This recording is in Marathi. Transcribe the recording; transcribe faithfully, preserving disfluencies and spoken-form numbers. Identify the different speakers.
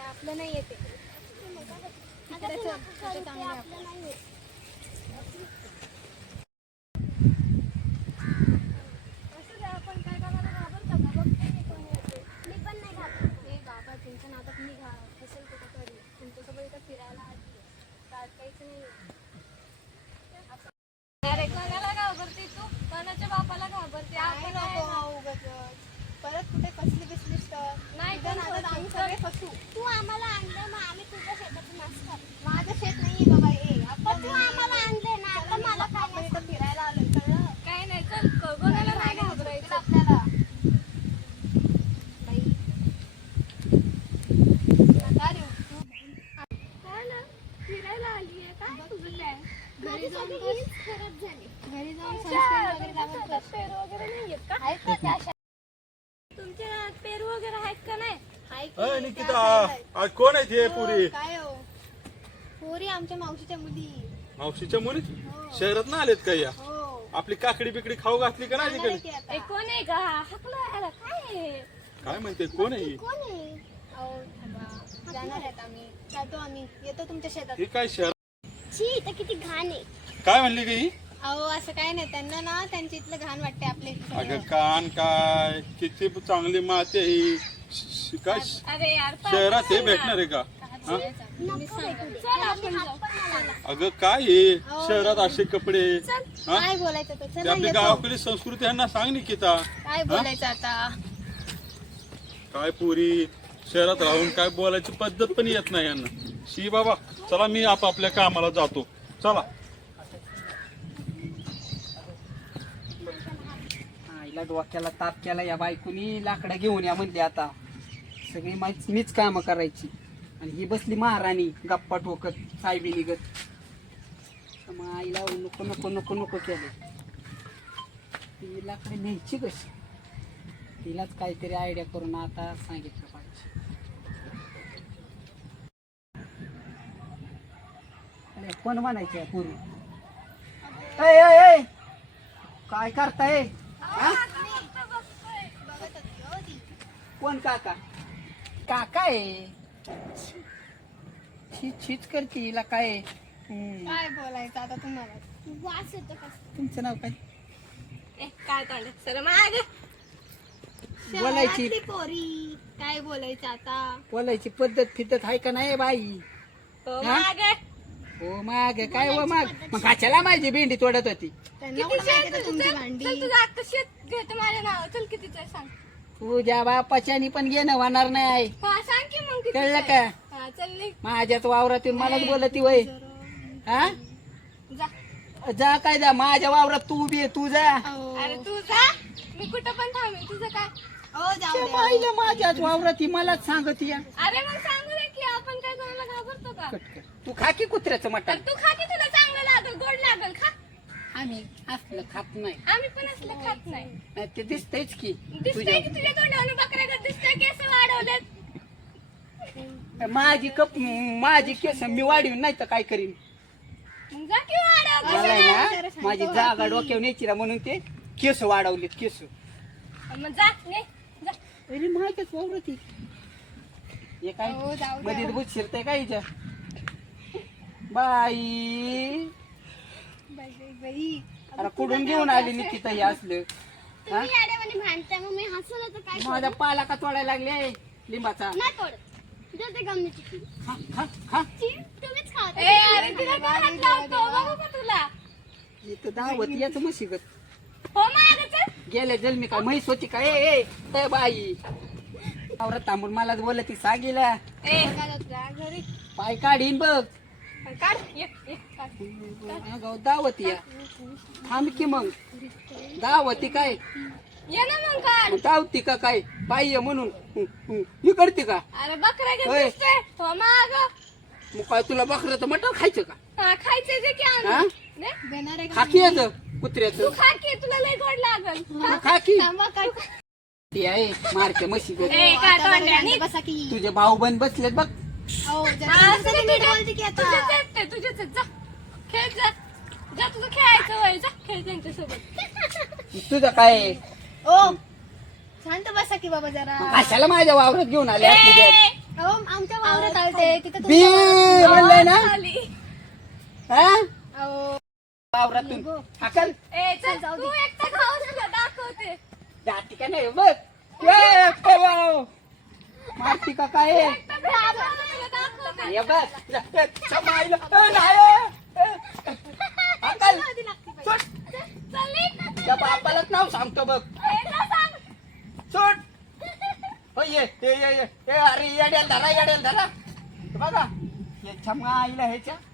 Speaker 1: आपलं नाही येते. तुमच्या नादात निघा असेल कुठं तरी तुमच्यासोबत इथं फिरायला आली काहीच नाही. अरे कोणाला घाबरते तू? कोणाच्या बापाला घाबरते? आपण
Speaker 2: परत कुठे कसली बिसलीस तर
Speaker 1: नाही
Speaker 2: आम्ही सगळे फसू.
Speaker 1: तू आम्हाला आणलं मग आम्ही तुझ्या शेतातून असतात.
Speaker 2: माझं शेत नाहीये बाबा हे
Speaker 1: पण तू आम्हाला आणले ना आता मला
Speaker 2: आपण इथं फिरायला आलोय कळलं.
Speaker 1: काय नाही चल कोणाला नाही घाबरायचं
Speaker 2: आपल्याला
Speaker 1: काय ना फिरायला आली आहे काय तुझं काय? घरी जाऊन खराब झाली.
Speaker 2: घरी जाऊन सनस्क्रीन वगैरे लावून
Speaker 1: पेरू वगैरे नाही आहेत का?
Speaker 2: आहेत का त्या अशा?
Speaker 1: तुमच्या पेरू वगैरे आहेत का नाही?
Speaker 2: आहे की
Speaker 3: अय
Speaker 2: त्या
Speaker 3: निकिता,
Speaker 2: साईडला.
Speaker 3: आज कोण आहे ते
Speaker 2: हो,
Speaker 3: पुरी?
Speaker 2: काय हो पोरी आमच्या मावशीच्या मुली.
Speaker 3: मावशीच्या मुली
Speaker 2: हो.
Speaker 3: शहरात ना आलेत का या?
Speaker 2: हो
Speaker 3: आपली काकडी बिकडी खाऊ घातली का नाही
Speaker 2: जाणार आहे
Speaker 3: तिकडे?
Speaker 2: की आता?
Speaker 1: ए कोण आहे का? हकलं याला काय आहे?
Speaker 3: काय म्हणते कोण आहे ही?
Speaker 2: कोण आहे? अहो, थांबा. जाणार आहेत आम्ही जातो आम्ही येतो तुमच्या शेतात.
Speaker 3: ही काय शहर?
Speaker 1: छी इथं किती घाण आहे.
Speaker 3: काय म्हणली का ही?
Speaker 2: अहो असं काय नाही त्यांना ना त्यांच्या इथलं घाण वाटते आपल्या इथलं
Speaker 3: अगं
Speaker 2: सगळं.
Speaker 3: कान काय किती चांगली माती आहे ही. श- काय श-
Speaker 1: अरे यार
Speaker 3: शहरात हे भेटणार आहे का? हा?
Speaker 1: चल आपण जाऊ.
Speaker 3: अगं काय हे शहरात असे कपडे हा?
Speaker 2: काय बोलायचं तर
Speaker 3: ते
Speaker 2: चला
Speaker 3: आपली
Speaker 2: येतो.
Speaker 3: गावाकडे संस्कृती यांना सांग निकिता.
Speaker 2: काय बोलायचं आता?
Speaker 3: काय पुरी शहरात राहून काय बोलायची पद्धत पण येत नाही यांना. शी बाबा चला मी आपापल्या कामाला जातो. चला
Speaker 4: आईला डोक्याला ताप केला या बायकोनी. लाकडं घेऊन या म्हणते आता सगळी मीच मीच कामं करायची आणि ही बसली महाराणी गप्पा ठोकत साहेबी निघत. तर मग आईला नको नको नको नको केलं. ती लाकडं न्यायची कशी? तिलाच काहीतरी आयडिया करून आता सांगितलं पाहिजे. अरे कोण म्हणायचं पूर्वी? ए, ए, ए, काय करताय? हा? कोण काका? काका आहे. छी छीच करते हिला काय? हम्म.
Speaker 2: काय बोलायचं आता तुम्हाला?
Speaker 1: वास येतो कसं?
Speaker 4: तुमचं नाव काय?
Speaker 1: ए काय तोंड सर माग
Speaker 4: बोलायची
Speaker 2: शहरातली पोरी काय बोलायचं आता?
Speaker 4: बोलायची पद्धत फिद्धत आहे का नाही बाई?
Speaker 1: हो
Speaker 4: हा?
Speaker 1: माग
Speaker 4: हो माग काय हो माग मग कशाला माझी भेंडी तोडत होती?
Speaker 2: त्यांना कुठं माहिती का तुमची भांडी?
Speaker 1: चल तुझं आता शेत घेतो माझ्या नाव चल कितीच आहे सांग.
Speaker 4: तुझ्या बापाच्यानी पण घेणं होणार नाही.
Speaker 1: हा सांग की मग किती
Speaker 4: कळलं का?
Speaker 1: हा चल निघ.
Speaker 4: माझ्याच वावरातून मलाच बोलती वय. हा
Speaker 1: जा.
Speaker 4: जा काय जा माझ्या वावरात तू बी आहे, तू जा.
Speaker 2: अहो,
Speaker 1: अरे तू जा मी कुठं पण थांबेन तुझं काय.
Speaker 2: अहो, जाऊ
Speaker 4: त्या
Speaker 2: दे.
Speaker 4: बाईला माझ्याच वावरात ही मलाच सांगत या.
Speaker 1: अरे मग सांगू दे की आपण काय कोणाला घाबरतो का?
Speaker 4: कटकट. तू खा की कुत्र्याचं
Speaker 1: तर
Speaker 4: मटण.
Speaker 1: तू खा की तुला चांगलं लागल गोड लागल खा.
Speaker 4: आम्ही असलं खात नाही.
Speaker 1: आम्ही पण असलं खात नाही.
Speaker 4: नाही ते दिसतंयच की
Speaker 1: दिसतंय की तुझ्या तोंडावरून बकऱ्यागत दिसतंय केस वाढवलेत.
Speaker 4: माझी कप माझी केस मी वाढीन नाही तर काय करीन.
Speaker 1: मग जा की वाढव
Speaker 4: मला आहे
Speaker 1: कशाला?
Speaker 4: ना माझी जागा डोक्यावर न्यायची ना म्हणून ते केस वाढवलेत केस.
Speaker 1: मग जा ने जा.
Speaker 4: अरे माझ्याच वावरती हे काय
Speaker 2: हो, जाऊ दे.
Speaker 4: मध्ये बुत शिरतंय का हिच्या बाई?
Speaker 2: बाई, बाई, बाई.
Speaker 4: अरे कुठून घेऊन आली निकिता हे असलं? हा?
Speaker 1: तुम्ही आड्यावानी भांडताय मग मी हसून येतो काय करू?
Speaker 4: माझा पाला का तोडायला लागले लिंबाचा?
Speaker 1: नाही तोडत. देते गमनीची.
Speaker 4: खा खा खा.
Speaker 1: तुम्हीच खा. ए अरे तिला काय हात लावतो बघू का तुला?
Speaker 4: इथं दावत याच मशिगत
Speaker 1: हो मागं चल.
Speaker 4: गेल्या जन्मी काय म्हैस होती का? ए ए ए बाई आवरत थांबून मलाच बोलती सागीला
Speaker 1: ए
Speaker 2: घरी
Speaker 4: पाय काढीन बघ.
Speaker 1: काढ ये ये काढ.
Speaker 4: अगं, दावती या थांब की मग दावती काय
Speaker 1: ये ना मग काढ.
Speaker 4: मग दावती का काय बाई आहे म्हणून हं, हं. ही करते का?
Speaker 1: अरे बकरा घेत
Speaker 4: होय.
Speaker 1: दिसतोय. हो मागं.
Speaker 4: मग काय तुला बकरं तर मटण खायचं का?
Speaker 1: हा खायचं जे की
Speaker 4: हा?
Speaker 1: आणून. ने?
Speaker 2: देणार आहे का?
Speaker 4: खाकी याचं
Speaker 1: तू
Speaker 4: कुत्र्याचं
Speaker 1: खा की तुला लय गोड लागल.
Speaker 4: मग खाकी
Speaker 2: थांबा, काय?
Speaker 4: ती आहे मारते मशिगत.
Speaker 1: ए काय
Speaker 2: आता बरं
Speaker 1: तोंड्याने
Speaker 2: शांत बसा की.
Speaker 4: तुझे भाऊ बन बसलेत बघ.
Speaker 2: अहो, जरा
Speaker 1: हा,
Speaker 2: शांत बसा, नीट बोलते की आता.
Speaker 1: तुझ्याच आहेत ते, तुझ्याच आहेत. जा खेळ जा जा तुझं खेळायचं वय जा खेळ त्यांच्यासोबत.
Speaker 4: तुझं काय आहे?
Speaker 2: ओ शांत बसा की बाबा जरा.
Speaker 4: मग कशाला माझ्या वावरात घेऊन आले
Speaker 1: ए,
Speaker 4: तुझ्या?
Speaker 2: अहो आमच्या वावरात आलते तिथे
Speaker 4: बी म्हणलंय ना
Speaker 1: आली.
Speaker 4: हा
Speaker 2: अहो
Speaker 4: वावरातून हाकल
Speaker 1: ए, चल, तू एकटा खाऊन तुला दाखवते.
Speaker 4: जाती का नाही बघ ए, पवाव. मारती का काय
Speaker 1: एकटा खाऊन तुला दाखवते.
Speaker 4: ये बघ ए, समायला. ए, नाही ए, हाकल सोड.
Speaker 1: चल निघ.
Speaker 4: त्या बापालाच नाव सांगतो बघ
Speaker 1: ए, ना सांग.
Speaker 4: सोड हो ये ये ये ये ए, अरे येड्याला धरा येड्याला धरा बघा याच्या आईला ह्याच्या